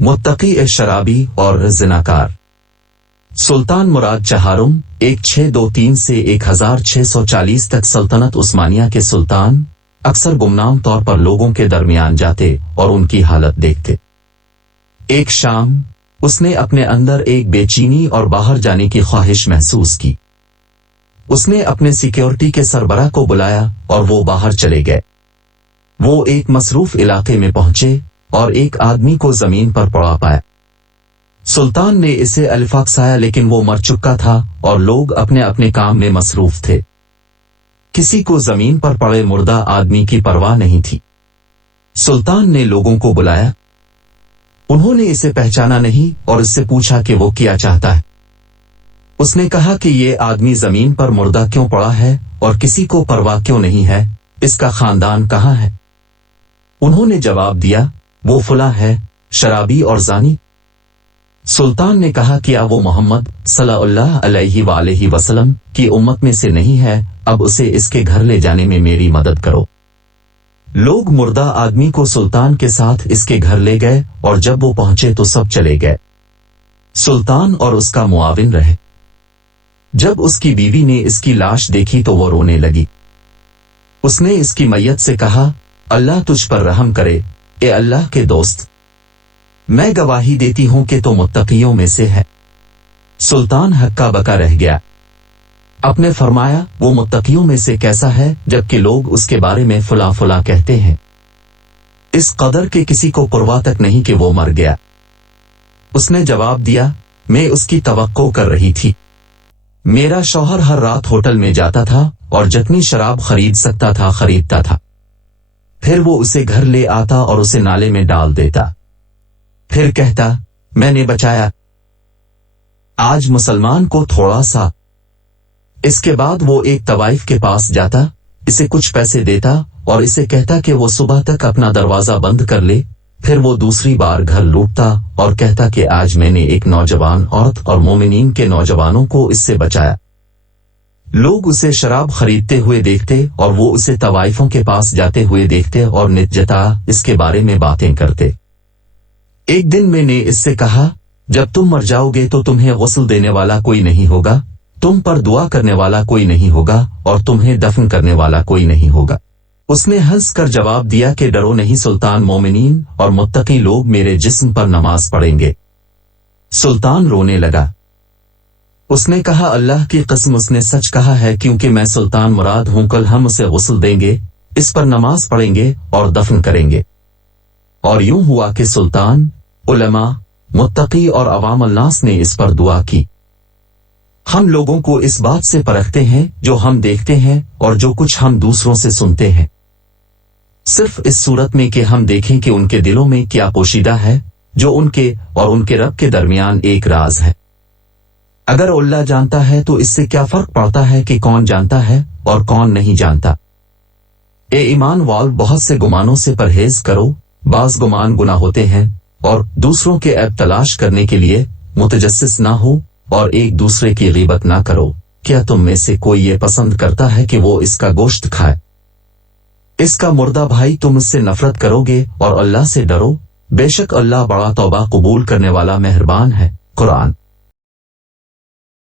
मुत्तकी शराबी और ज़िनाकार। सुल्तान मुराद चहारुम 1623 से 1640 तक सल्तनत उस्मानिया के सुल्तान अक्सर गुमनाम तौर पर लोगों के दरमियान जाते और उनकी हालत देखते। एक शाम उसने अपने अंदर एक बेचैनी और बाहर जाने की ख्वाहिश महसूस की। उसने अपने सिक्योरिटी के सरबराह को बुलाया और वो बाहर चले गए। वो एक मसरूफ इलाके में पहुंचे और एक आदमी को जमीन पर पड़ा पाया। सुल्तान ने इसे अल्फाक्साया, लेकिन वो मर चुका था और लोग अपने अपने काम में मसरूफ थे। किसी को जमीन पर पड़े मुर्दा आदमी की परवाह नहीं थी। सुल्तान ने लोगों को बुलाया। उन्होंने इसे पहचाना नहीं और इससे पूछा कि वो क्या चाहता है। उसने कहा कि ये आदमी जमीन पर मुर्दा क्यों पड़ा है और किसी को परवाह क्यों नहीं है, इसका खानदान कहाँ है। उन्होंने जवाब दिया, वो फुला है, शराबी और जानी। सुल्तान ने कहा, क्या वो मोहम्मद सल्लल्लाहु अलैहि वसल्लम की उम्मत में से नहीं है? अब उसे इसके घर ले जाने में मेरी मदद करो। लोग मुर्दा आदमी को सुल्तान के साथ इसके घर ले गए और जब वो पहुंचे तो सब चले गए। सुल्तान और उसका मुआविन रहे। जब उसकी बीवी ने इसकी लाश देखी तो वो रोने लगी। उसने इसकी मैयत से कहा, अल्लाह तुझ पर रहम करे, ए अल्लाह के दोस्त, मैं गवाही देती हूं कि तो मुत्तकियों में से है। सुल्तान हक्का बका रह गया। आपने फरमाया, वो मुत्तकियों में से कैसा है जबकि लोग उसके बारे में फुला फुला कहते हैं। इस कदर के किसी को परवाह तक नहीं कि वो मर गया। उसने जवाब दिया, मैं उसकी तवक्को कर रही थी। मेरा शौहर हर रात होटल में जाता था और जितनी शराब खरीद सकता था खरीदता था। फिर वो उसे घर ले आता और उसे नाले में डाल देता। फिर कहता, मैंने बचाया आज मुसलमान को थोड़ा सा। इसके बाद वो एक तवाइफ के पास जाता, इसे कुछ पैसे देता और इसे कहता कि वो सुबह तक अपना दरवाजा बंद कर ले। फिर वो दूसरी बार घर लूटता और कहता कि आज मैंने एक नौजवान औरत और मोमिनीन के नौजवानों को इससे बचाया। लोग उसे शराब खरीदते हुए देखते और वो उसे तवाइफों के पास जाते हुए देखते और नित्यता इसके बारे में बातें करते। एक दिन मैंने इससे कहा, जब तुम मर जाओगे तो तुम्हें गुस्ल देने वाला कोई नहीं होगा, तुम पर दुआ करने वाला कोई नहीं होगा और तुम्हें दफन करने वाला कोई नहीं होगा। उसने हंस कर जवाब दिया कि डरो नहीं सुल्तान, मोमिनीन और मुत्तकी लोग मेरे जिस्म पर नमाज पढ़ेंगे। सुल्तान रोने लगा। उसने कहा, अल्लाह की कसम, उसने सच कहा है, क्योंकि मैं सुल्तान मुराद हूं। कल हम उसे गुस्ल देंगे, इस पर नमाज पढ़ेंगे और दफन करेंगे। और यूं हुआ कि सुल्तान, उलमा, मुत्तकी और अवाम अन्नास ने इस पर दुआ की। हम लोगों को इस बात से परखते हैं जो हम देखते हैं और जो कुछ हम दूसरों से सुनते हैं, सिर्फ इस सूरत में कि हम देखें कि उनके दिलों में क्या पोशीदा है, जो उनके और उनके रब के दरमियान एक राज है। अगर अल्लाह जानता है तो इससे क्या फर्क पड़ता है कि कौन जानता है और कौन नहीं जानता। ए ईमान वाल, बहुत से गुमानों से परहेज करो। बाज गुमान गुनाह होते हैं और दूसरों के ऐब तलाश करने के लिए मुतजस्सिस ना हो और एक दूसरे की ग़ीबत ना करो। क्या तुम में से कोई ये पसंद करता है कि वो इसका गोश्त खाए? इसका मुर्दा भाई तुम इससे नफरत करोगे और अल्लाह से डरो, बेशक अल्लाह बड़ा तौबा कबूल करने वाला मेहरबान है। कुरान।